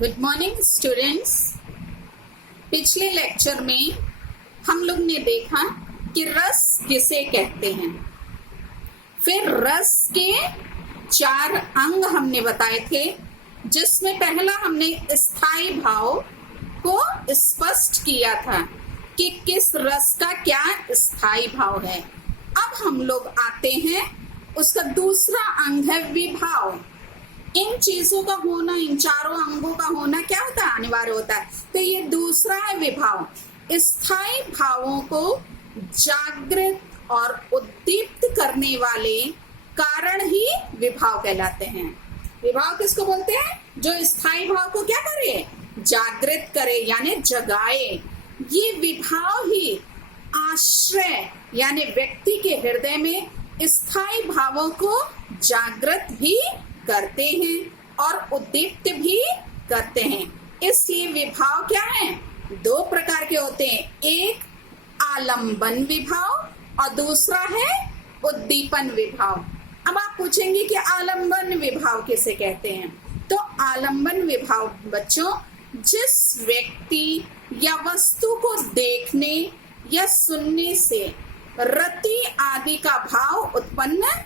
Good morning students. पिछले lecture में हम लोग ने देखा कि रस किसे कहते हैं। फिर रस के 4 अंग हमने बताए थे, जिसमें पहला हमने स्थायी भाव को स्पष्ट किया था कि किस रस का क्या स्थायी भाव है। अब हम लोग आते हैं, उसका दूसरा अंग है विभाव। इन चीजों का होना, इन चारों अंगों का होना क्या होता है? अनिवार्य होता है। तो ये दूसरा है विभाव। स्थायी भावों को जागृत और उद्दीप्त करने वाले कारण ही विभाव कहलाते हैं। विभाव किसको बोलते हैं? जो स्थायी भाव को क्या करे? जागृत करे, यानी जगाए। ये विभाव ही आश्रय यानी व्यक्ति के हृदय में स्थायी भावों को जागृत भी करते हैं और उद्दीप्त भी करते हैं। इसलिए विभाव क्या है? 2 प्रकार के होते हैं, एक आलंबन विभाव और दूसरा है उद्दीपन विभाव। अब आप पूछेंगे कि आलंबन विभाव किसे कहते हैं? तो आलंबन विभाव बच्चों, जिस व्यक्ति या वस्तु को देखने या सुनने से रति आदि का भाव उत्पन्न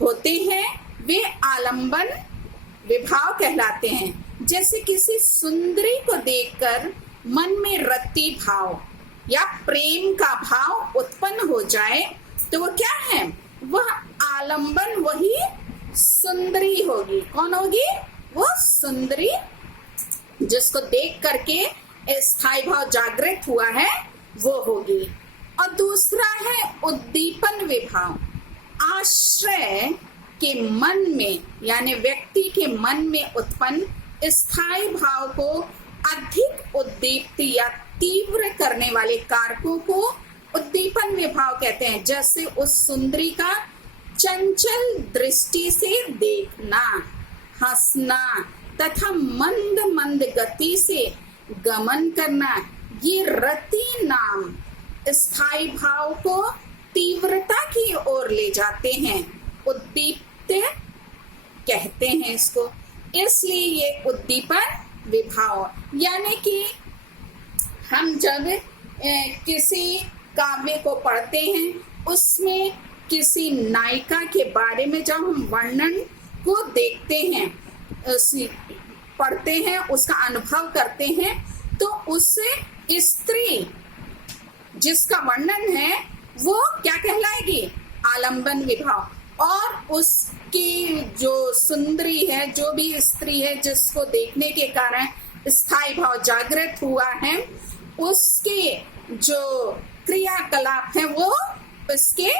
होते हैं, वे आलंबन विभाव कहलाते हैं। जैसे किसी सुंदरी को देखकर मन में रति भाव या प्रेम का भाव उत्पन्न हो जाए तो वो क्या है? वह आलंबन, वही सुंदरी होगी। कौन होगी? वो सुंदरी जिसको देख करके स्थायी भाव जागृत हुआ है, वो होगी। और दूसरा है उद्दीपन विभाव। आश्रय के मन में यानी व्यक्ति के मन में उत्पन्न स्थायी भाव को अधिक उद्दीप्त या तीव्र करने वाले कारकों को उद्दीपन विभाव कहते हैं। जैसे उस सुंदरी का चंचल दृष्टि से देखना, हंसना तथा मंद मंद गति से गमन करना, ये रति नाम स्थायी भाव को तीव्रता की ओर ले जाते हैं। उद्दीप्त कहते हैं इसको। इसलिए ये उद्दीपन विभाव, यानी कि हम जब किसी काव्य को पढ़ते हैं, उसमें किसी नायिका के बारे में जब हम वर्णन को देखते हैं, पढ़ते हैं, उसका अनुभव करते हैं, तो उससे स्त्री जिसका वर्णन है वो क्या कहलाएगी? आलंबन विभाव। और उसकी जो सुंदरी है, जो भी स्त्री है जिसको देखने के कारण स्थायी भाव जागृत हुआ है, उसके जो क्रियाकलाप है वो उसके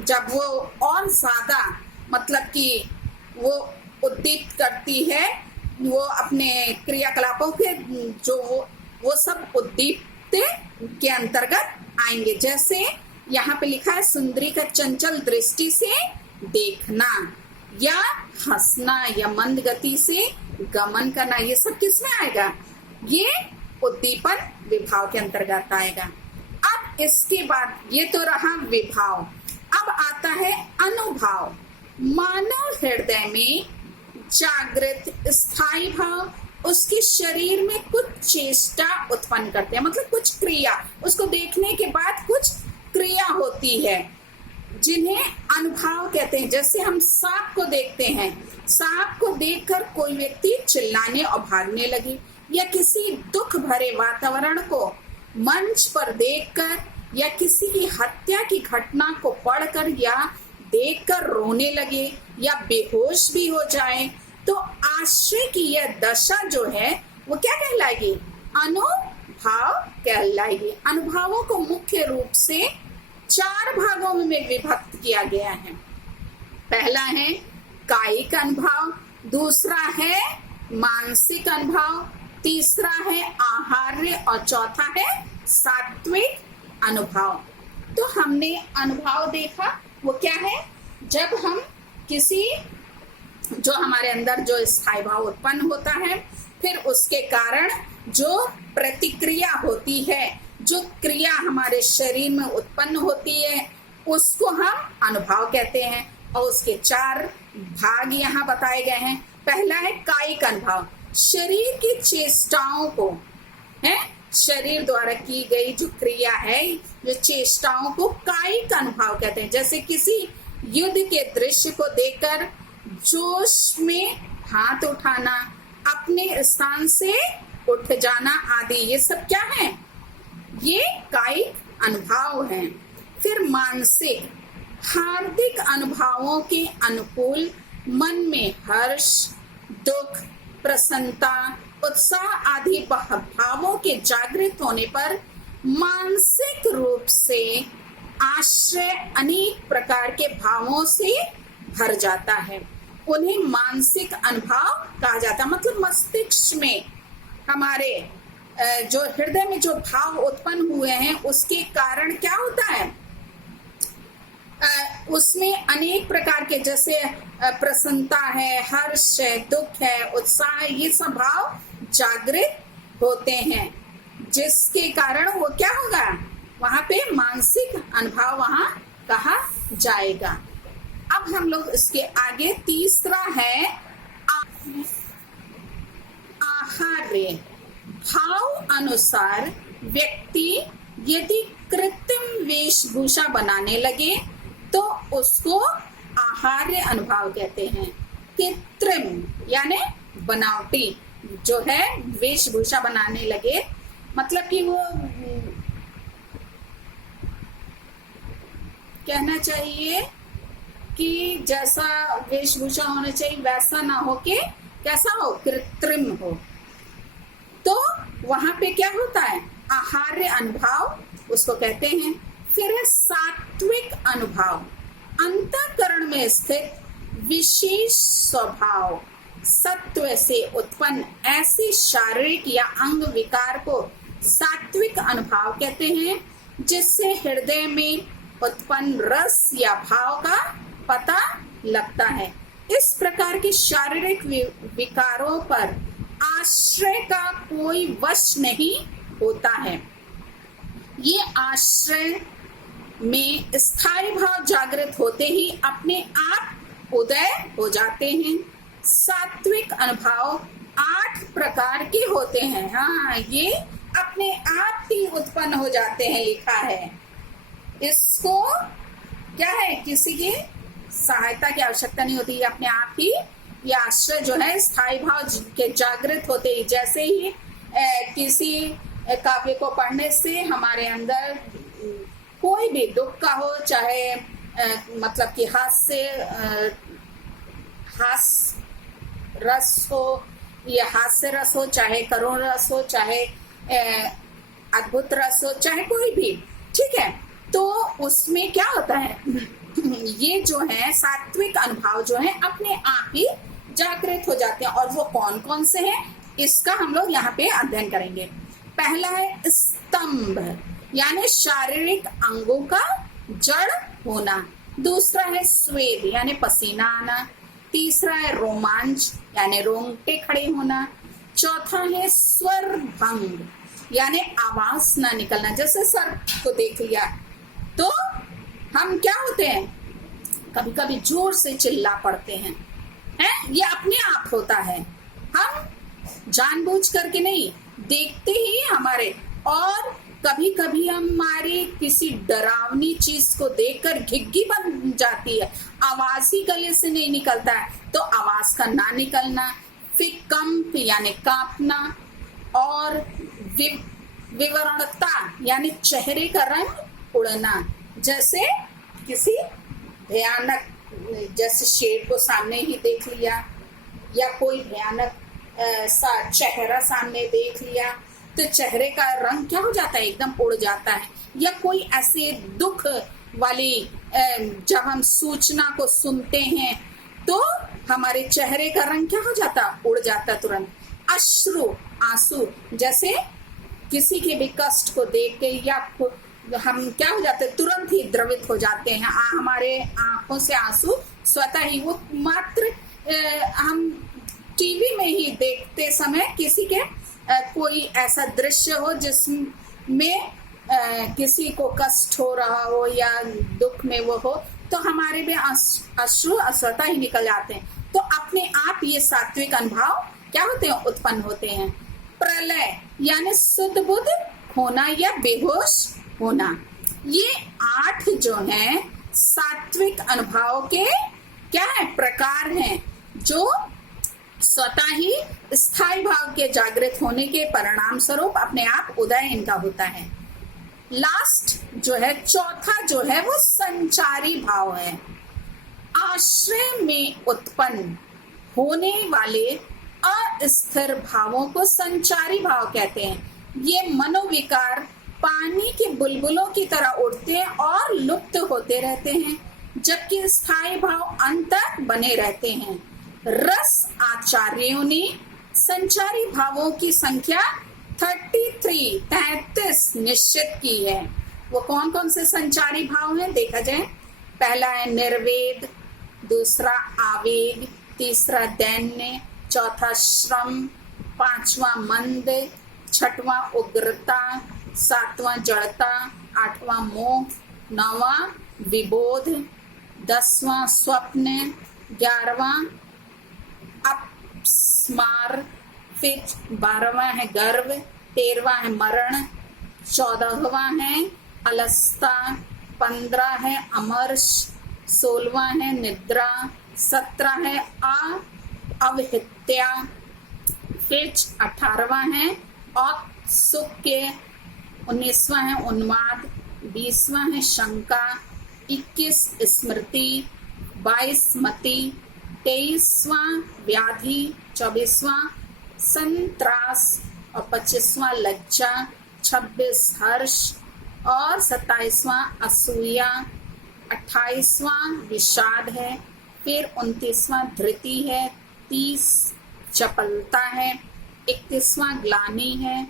जब वो और ज्यादा मतलब कि वो उद्दीप्त करती है, वो अपने क्रियाकलापों के जो वो सब उद्दीप्त के अंतर्गत आएंगे। जैसे यहाँ पे लिखा है, सुंदरी का चंचल दृष्टि से देखना या हंसना या मंद गति से गमन करना, ये सब किसमें आएगा? ये उद्दीपन विभाव के अंतर्गत आएगा। अब इसके बाद ये तो रहा विभाव। अब आता है अनुभाव। मानव हृदय में जागृत स्थायी भाव उसके शरीर में कुछ चेष्टा उत्पन्न करते हैं, मतलब कुछ क्रिया, उसको देखने के बाद कुछ क्रिया होती है, जिन्हें अनुभाव कहते हैं। जैसे हम सांप को देखते हैं, सांप को देखकर कोई व्यक्ति चिल्लाने और भागने लगे, या किसी दुख भरे वातावरण को मंच पर देखकर, या किसी की हत्या की घटना को पढ़कर या देखकर रोने लगे, या बेहोश भी हो जाए, तो आश्रय की यह दशा जो है वो क्या कहलाएगी? अनुभाव कहलाएगी। अनुभावों को मुख्य रूप से 4 भागों में विभक्त किया गया है। पहला है कायिक अनुभव, दूसरा है मानसिक अनुभव, तीसरा है आहार्य और चौथा है सात्विक अनुभव। तो हमने अनुभव देखा, वो क्या है? जब हम किसी जो हमारे अंदर जो स्थायी भाव उत्पन्न होता है, फिर उसके कारण जो प्रतिक्रिया होती है, जो क्रिया हमारे शरीर में उत्पन्न होती है, उसको हम अनुभव कहते हैं। और उसके 4 भाग यहाँ बताए गए हैं। पहला है कायिक अनुभव, शरीर की चेष्टाओं को, है शरीर द्वारा की गई जो क्रिया है, जो चेष्टाओं को कायिक अनुभव कहते हैं। जैसे किसी युद्ध के दृश्य को देखकर जोश में हाथ उठाना, अपने स्थान से उठ जाना आदि, ये सब क्या है? ये कायिक अनुभव हैं। फिर मानसिक, हार्दिक अनुभवों के अनुकूल मन में हर्ष, दुख, प्रसन्नता, उत्साह आदि भावों के जागृत होने पर मानसिक रूप से आश्रय अनेक प्रकार के भावों से भर जाता है। उन्हें मानसिक अनुभव कहा जाता है। मतलब मस्तिष्क में हमारे जो हृदय में जो भाव उत्पन्न हुए हैं उसके कारण क्या होता है? उसमें अनेक प्रकार के, जैसे प्रसन्नता है, हर्ष है, दुख है, उत्साह है, ये सब भाव जागृत होते हैं, जिसके कारण वो क्या होगा? वहां पे मानसिक अनुभव वहां कहा जाएगा। अब हम लोग इसके आगे तीसरा है आहार्य। भाव अनुसार व्यक्ति यदि कृत्रिम वेशभूषा बनाने लगे तो उसको आहार्य अनुभव कहते हैं। कृत्रिम यानी बनावटी जो है वेशभूषा बनाने लगे, मतलब कि वो कहना चाहिए कि जैसा वेशभूषा होना चाहिए वैसा ना हो के कैसा हो? कृत्रिम हो। तो वहां पे क्या होता है? आहार्य अनुभव उसको कहते हैं। फिर है सात्विक अनुभव। अंतःकरण में स्थित विशेष स्वभाव सत्व से उत्पन्न ऐसे शारीरिक या अंग विकार को सात्विक अनुभव कहते हैं, जिससे हृदय में उत्पन्न रस या भाव का पता लगता है। इस प्रकार के शारीरिक विकारों पर आश्रय का कोई वश नहीं होता है। ये आश्रय में स्थायी भाव जागृत होते ही अपने आप उदय हो जाते हैं। सात्विक अनुभव 8 प्रकार के होते हैं। हाँ, ये अपने आप ही उत्पन्न हो जाते हैं, लिखा है। इसको क्या है? किसी की सहायता की आवश्यकता नहीं होती, अपने आप ही ये आश्रय जो है स्थायी भाव के जागृत होते ही, जैसे ही किसी काव्य को पढ़ने से हमारे अंदर कोई भी दुख का हो, चाहे मतलब कि हास्य रस हो या हास्य रस हो, चाहे करुण रस हो, चाहे अद्भुत रस हो, चाहे कोई भी, ठीक है। तो उसमें क्या होता है? ये जो है सात्विक अनुभव जो है अपने आप ही जागृत हो जाते हैं। और वो कौन कौन से हैं इसका हम लोग यहाँ पे अध्ययन करेंगे। पहला है स्तंभ, यानी शारीरिक अंगों का जड़ होना। दूसरा है स्वेद, यानी पसीना आना। तीसरा है रोमांच, यानी रोंगटे खड़े होना। चौथा है स्वर भंग, यानी आवाज ना निकलना। जैसे सर को देख लिया तो हम क्या होते हैं? कभी कभी जोर से चिल्ला पड़ते हैं, ये अपने आप होता है, हम जानबूझ करके नहीं, देखते ही हमारे। और कभी कभी हमारी किसी डरावनी चीज को देखकर घिग्गी बन जाती है, आवाज ही गले से नहीं निकलता है, तो आवाज का ना निकलना। फिर कंप यानी कांपना, और विवरणता यानी चेहरे का रंग उड़ना। जैसे किसी भयानक, जैसे शेर को सामने ही देख लिया या कोई भयानक सा चेहरा सामने देख लिया तो चेहरे का रंग क्या हो जाता है? एकदम उड़ जाता है। या कोई ऐसे दुख वाली जब हम सूचना को सुनते हैं तो हमारे चेहरे का रंग क्या हो जाता? उड़ जाता तुरंत। अश्रु, आंसू, जैसे किसी के भी कष्ट को देख के या हम क्या हो जाते? तुरंत ही द्रवित हो जाते हैं। हमारे आंखों से आंसू स्वतः ही, वो मात्र हम टीवी में ही देखते समय किसी के कोई ऐसा दृश्य हो जिसमें किसी को कष्ट हो रहा हो या दुख में वो हो, तो हमारे भी अश्रु स्वतः ही निकल जाते हैं। तो अपने आप ये सात्विक अनुभव क्या होते हैं, उत्पन्न होते हैं। प्रलय यानी शुद्ध बुद्ध होना या बेहोश होना। ये 8 जो है सात्विक अनुभव के क्या है, प्रकार हैं, जो स्वतः ही स्थायी भाव के जागृत होने के परिणाम स्वरूप अपने आप उदय इनका होता है। लास्ट जो है, चौथा जो है वो संचारी भाव है। आश्रय में उत्पन्न होने वाले अस्थिर भावों को संचारी भाव कहते हैं। ये मनोविकार पानी के बुलबुलों की तरह उड़ते हैं और लुप्त होते रहते हैं, जबकि स्थायी भाव अंत तक बने रहते हैं। रस आचार्यों ने संचारी भावों की संख्या 33 निश्चित की है। वो कौन कौन से संचारी भाव हैं देखा जाए। पहला है निर्वेद, दूसरा आवेग, तीसरा दैन्य, चौथा श्रम, पांचवा मंद, छठवां उग्रता, सातवां जड़ता, आठवां मोह, नौवां विबोध, 10वां स्वप्न, 11वां अपस्मार, फिर 12वां है गर्व, 13वां है मरण, 14वां है अलसता, 15 है अमर्ष, 16वां है निद्रा, 17 है अवहित्या, फिर 18वां है औत्सुक्य, 19वां है उन्माद, 20वां है शंका, 21 स्मृति, 22 मति, 23वां व्याधि, 24वां संत्रास और 25वां लज्जा, 26 हर्ष और 27वां असूया, 28वां विषाद है, फिर 29वां धृति है, 30 चपलता है, 31वां ग्लानि है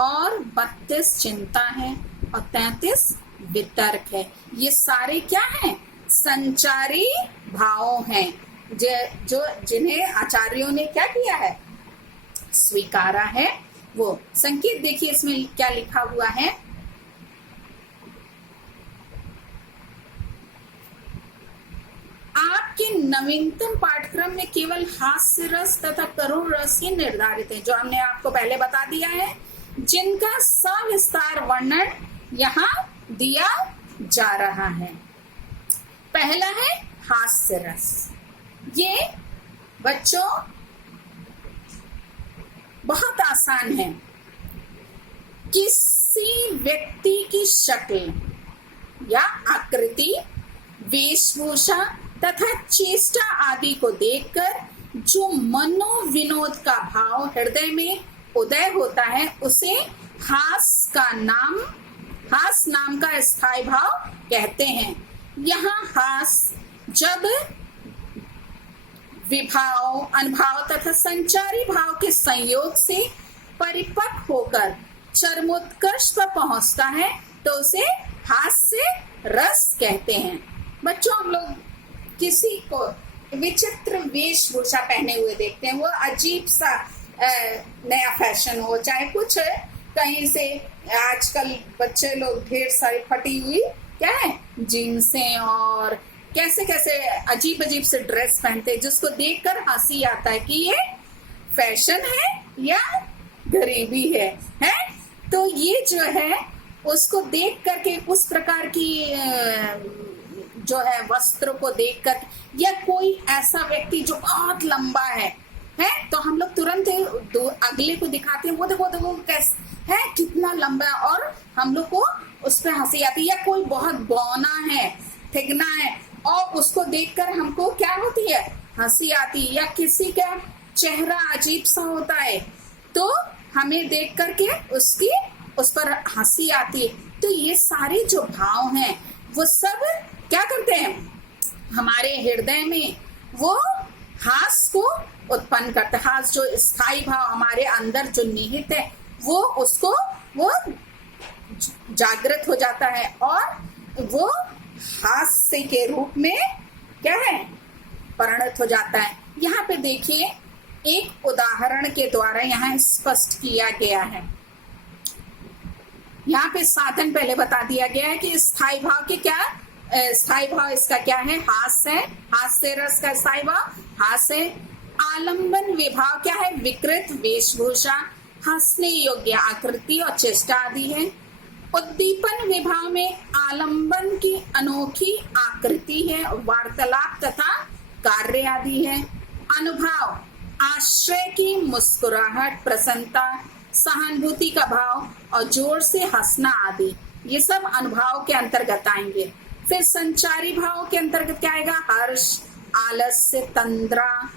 और 32 चिंता है और 33 वितर्क है। ये सारे क्या हैं, संचारी भाव हैं, जो जिन्हें आचार्यों ने क्या किया है, स्वीकारा है। वो संकेत देखिए इसमें क्या लिखा हुआ है। आपके नवीनतम पाठ्यक्रम में केवल हास्य रस तथा करुण रस ही निर्धारित है, जो हमने आपको पहले बता दिया है, जिनका सविस्तार वर्णन यहाँ दिया जा रहा है। पहला है हास्य रस। ये बच्चों बहुत आसान है। किसी व्यक्ति की शक्ल या आकृति, वेशभूषा तथा चेष्टा आदि को देखकर जो मनोविनोद का भाव हृदय में उदय होता है, उसे हास नाम का स्थायी भाव कहते हैं। यहाँ हास जब विभाव, अनुभाव तथा संचारी भाव के संयोग से परिपक्व होकर चरमोत्कर्ष पर पहुंचता है, तो उसे हास्य रस कहते हैं। बच्चों, हम लोग किसी को विचित्र वेशभूषा पहने हुए देखते हैं, वो अजीब सा नया फैशन हो, चाहे कुछ कहीं से आजकल बच्चे लोग ढेर सारी फटी हुई क्या है जीन्सें और कैसे कैसे अजीब अजीब से ड्रेस पहनते हैं, जिसको देखकर हंसी आता है कि ये फैशन है या गरीबी है। तो ये जो है उसको देख करके, उस प्रकार की जो है वस्त्र को देखकर, या कोई ऐसा व्यक्ति जो बहुत लंबा है, तो हम लोग तुरंत अगले को दिखाते हैं, वो देखो कैसे है, कितना लंबा, और हम लोग को उस पर हंसी आती है। या कोई बहुत बौना है, ठिगना है, और उसको देखकर हमको क्या होती है, हंसी आती है। या किसी का चेहरा अजीब सा होता है, तो हमें देख करके उस पर हंसी आती है। तो ये सारे जो भाव हैं वो सब क्या करते हैं, हमारे हृदय में वो हास को उत्पन्न करते हैं। हास जो स्थायी भाव हमारे अंदर जो निहित है, वो जागृत हो जाता है और वो हास्य के रूप में क्या है, परिणत हो जाता है। यहाँ पे देखिए, एक उदाहरण के द्वारा यहाँ स्पष्ट किया गया है। यहाँ पे साधन पहले बता दिया गया है कि स्थायी भाव के क्या, स्थायी भाव इसका क्या है, हास्य है। हास्य रस का स्थायी भाव हास्य है। आलंबन विभाव क्या है? विकृत वेशभूषा, हंसने योग्य आकृति और चेष्टा आदि है। उद्दीपन विभाव में आलंबन की अनोखी आकृति है, वार्तालाप तथा कार्य आदि है। अनुभाव आश्रय की मुस्कुराहट, प्रसन्नता, सहानुभूति का भाव और जोर से हंसना आदि, ये सब अनुभाव के अंतर्गत आएंगे। फिर संचारी भाव के अंतर्गत क्या आएगा? हर्ष, आलस्य, तंद्रा,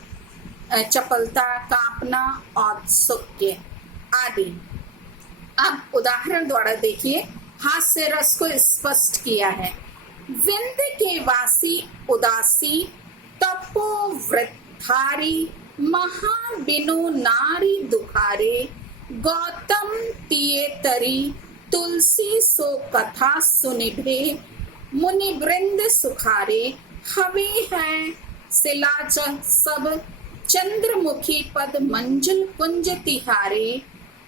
चपलता, कांपना, औत्सुक्य आदि। अब उदाहरण द्वारा देखिए, हास्य रस को स्पष्ट किया है। विंध्य के वासी उदासी, तपोवृद्धारी, महाबिनु नारी दुखारे, गौतम तिये तरी, तुलसी सो कथा सुनिभे, मुनि वृंद सुखारे, हवे है सिलाच सब, चंद्रमुखी पद मंजुल कुंज तिहारे,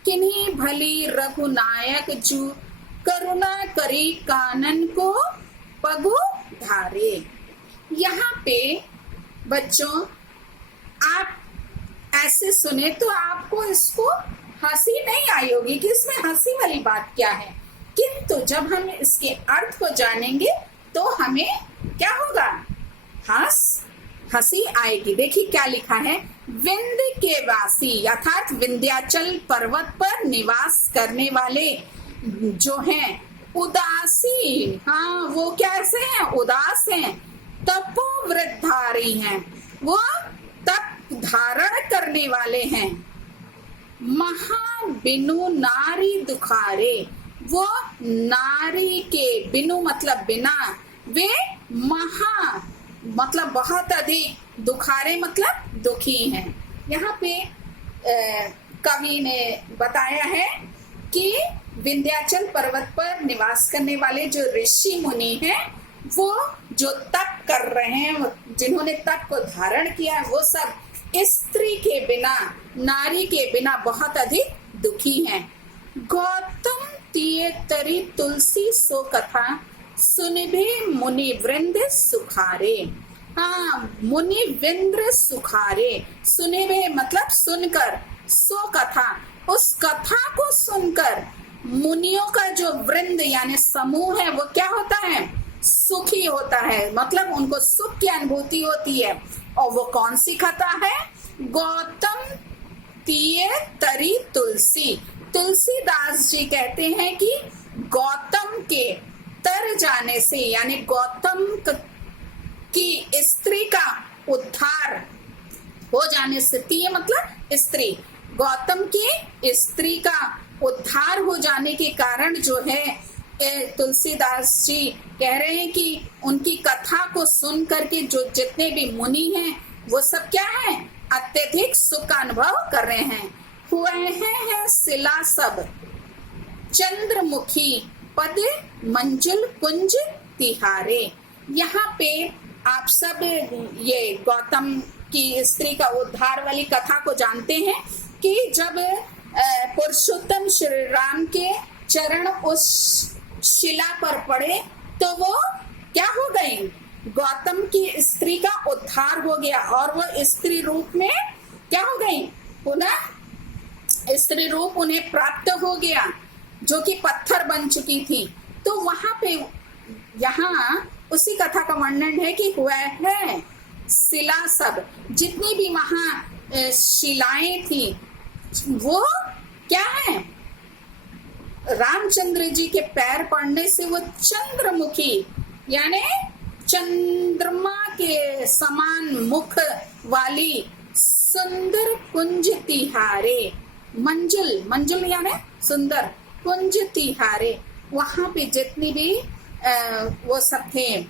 किन्हीं भली रघुनायक जू, करुणा करी कानन को पगु धारे। यहाँ पे बच्चों आप ऐसे सुने तो आपको इसको हंसी नहीं आई होगी कि इसमें हंसी वाली बात क्या है, किंतु जब हम इसके अर्थ को जानेंगे तो हमें क्या होगा? हंसी आएगी। देखिए क्या लिखा है, विंध्य के वासी अर्थात विंध्याचल पर्वत पर निवास करने वाले जो हैं, उदासी, हाँ वो कैसे हैं? उदास हैं। तपोवृद्धारी हैं, वो तप धारण करने वाले हैं। महाबिनु नारी दुखारे, वो नारी के, बिनु मतलब बिना, वे महा मतलब बहुत अधिक, दुखारे मतलब दुखी हैं। यहाँ पे कवि ने बताया है कि विंध्याचल पर्वत पर निवास करने वाले जो ऋषि मुनि हैं, वो जो तप कर रहे हैं, जिन्होंने तप को धारण किया है, वो सब स्त्री के बिना, नारी के बिना बहुत अधिक दुखी हैं। गौतम तिये तरी, तुलसी सो कथा सुनिभे, मुनि वृंद सुखारे। हाँ, मुनि वृंद सुखारे, सुनिभे मतलब सुनकर, सो कथा उस कथा को सुनकर मुनियों का जो वृंद यानी समूह है वो क्या होता है? सुखी होता है, मतलब उनको सुख की अनुभूति होती है। और वो कौन सी कथा है? गौतम तिये तरी तुलसी। तुलसीदास जी कहते हैं कि गौतम के तर जाने से यानी गौतम की स्त्री का उद्धार हो जाने से, तिये मतलब स्त्री, गौतम की स्त्री का उद्धार हो जाने के कारण जो है, तुलसीदास जी कह रहे हैं कि उनकी कथा को सुन करके जो जितने भी मुनि हैं वो सब क्या है? अत्यधिक सुख का अनुभव कर रहे हैं। हुए हैं सिला सब, चंद्रमुखी पद मंजुल कुंज तिहारे। यहाँ पे आप सब ये गौतम की स्त्री का उद्धार वाली कथा को जानते हैं कि जब पुरुषोत्तम श्री राम के चरण उस शिला पर पड़े तो वो क्या हो गई? गौतम की स्त्री का उद्धार हो गया और वो स्त्री रूप में क्या हो गई? पुनः स्त्री रूप उन्हें प्राप्त हो गया, जो कि पत्थर बन चुकी थी। तो वहां पे यहाँ उसी कथा का वर्णन है कि हुआ है शिला सब, जितनी भी वहां शिलाएं थी वो क्या है? रामचंद्र जी के पैर पड़ने से वो चंद्रमुखी यानी चंद्रमा के समान मुख वाली सुंदर कुंज तिहारे, मंजुल, मंजुल यानी सुंदर, कुंज तिहारे, वहां पे जितनी भी वो सब थे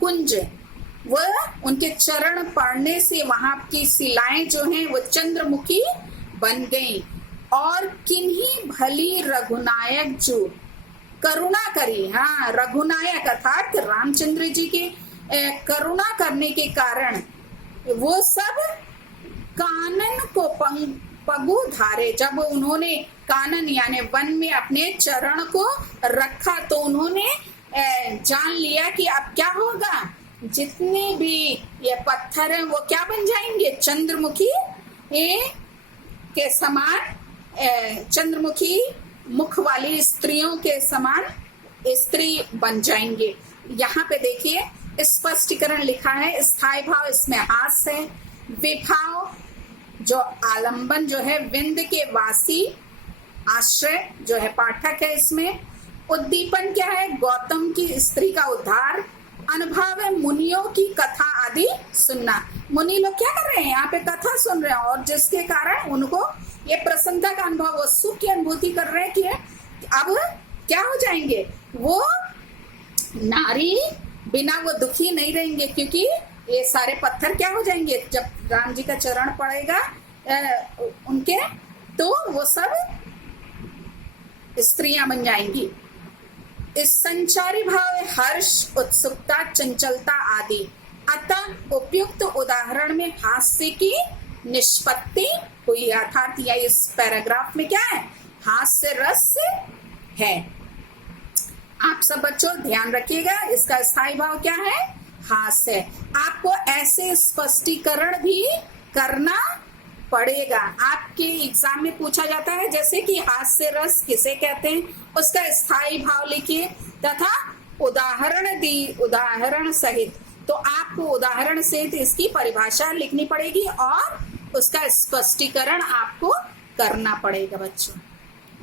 कुंज, वो उनके चरण पड़ने से वहां की शिलाएं जो हैं वो चंद्रमुखी बन गई। और किन्हीं भली रघुनायक जो करुणा करी, हाँ रघुनायक अर्थात रामचंद्र जी के करुणा करने के कारण वो सब कानन को पगु धारे, जब उन्होंने कानन यानी वन में अपने चरण को रखा तो उन्होंने जान लिया कि अब क्या होगा, जितने भी ये पत्थर हैं वो क्या बन जाएंगे, चंद्रमुखी के समान, चंद्रमुखी मुख वाली स्त्रियों के समान स्त्री बन जाएंगे। यहाँ पे देखिए स्पष्टीकरण लिखा है, स्थायी भाव इसमें हास है, विभाव जो आलंबन जो है, विंद के वासी आश्रय जो है पाठक है इसमें, उद्दीपन क्या है, गौतम की स्त्री का उद्धार, अनुभव है मुनियों की कथा आदि सुनना। मुनि लोग क्या कर रहे हैं, यहाँ पे कथा सुन रहे हैं और जिसके कारण उनको ये प्रसन्नता का अनुभव, वो सुख की अनुभूति कर रहे हैं कि अब क्या हो जाएंगे, वो नारी बिना वो दुखी नहीं रहेंगे, क्योंकि ये सारे पत्थर क्या हो जाएंगे, जब राम जी का चरण पड़ेगा उनके, तो वो सब स्त्रियां बन जाएंगी। इस संचारी भाव है हर्ष, उत्सुकता, चंचलता आदि। अतः उपयुक्त उदाहरण में हास्य की निष्पत्ति हुई, अर्थात या इस पैराग्राफ में क्या है, हास्य रस है। आप सब बच्चों ध्यान रखिएगा, इसका स्थायी भाव क्या है, हास्य। आपको ऐसे स्पष्टीकरण भी करना पड़ेगा। आपके एग्जाम में पूछा जाता है जैसे कि हास्य रस किसे कहते हैं, उसका स्थायी भाव लिखिए तथा उदाहरण सहित। तो आपको उदाहरण सहित इसकी परिभाषा लिखनी पड़ेगी और उसका स्पष्टीकरण आपको करना पड़ेगा बच्चों।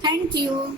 Thank you.